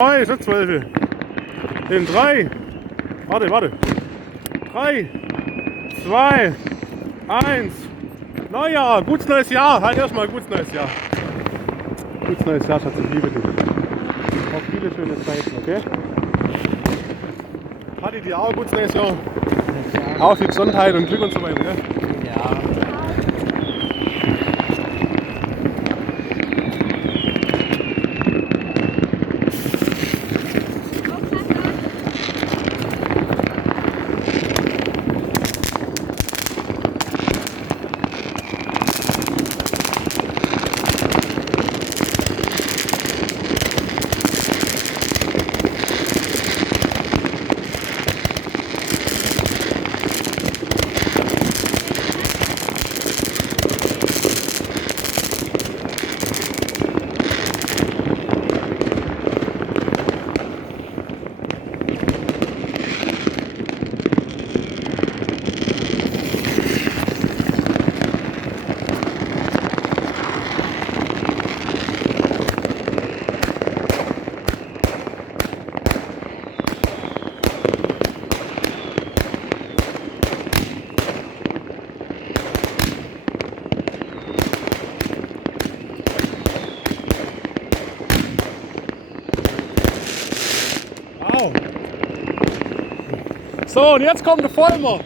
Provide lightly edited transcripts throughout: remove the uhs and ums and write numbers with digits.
2 Schutzwölfe. In 3. Warte. 3, 2, 1. Neujahr, gutes neues Jahr. Halt erstmal gutes neues Jahr. Gutes neues Jahr, Schatz, ich liebe dich. Auch viele schöne Zeiten, okay? Hatte dir auch gutes neues Jahr. Auch viel Gesundheit und Glück und so weiter, gell? Ja. So, und jetzt kommt der Vollmer.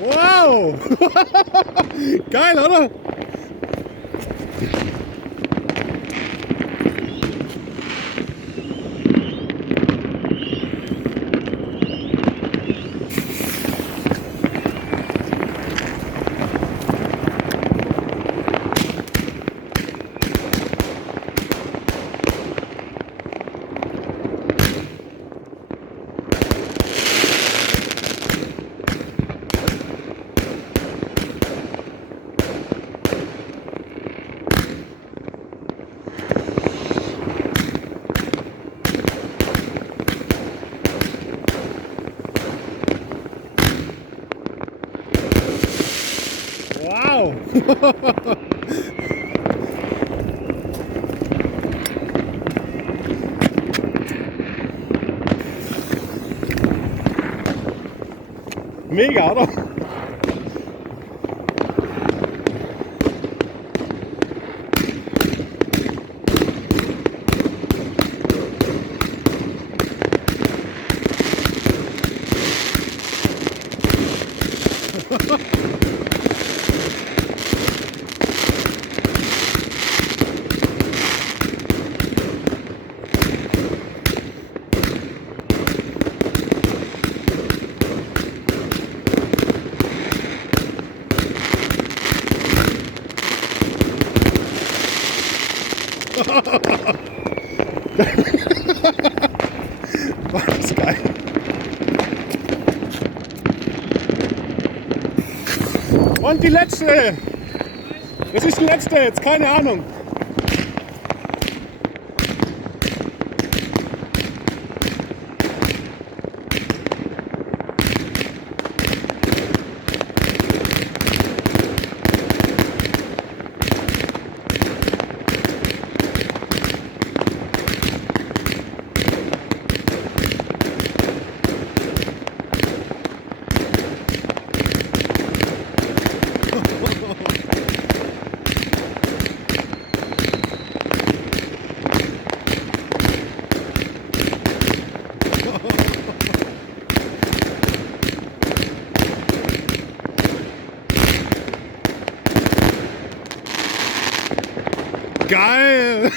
Wow! Geil, oder? Wow! Mega, oder? War das geil. Und die letzte. Das ist die letzte jetzt, keine Ahnung. Geil!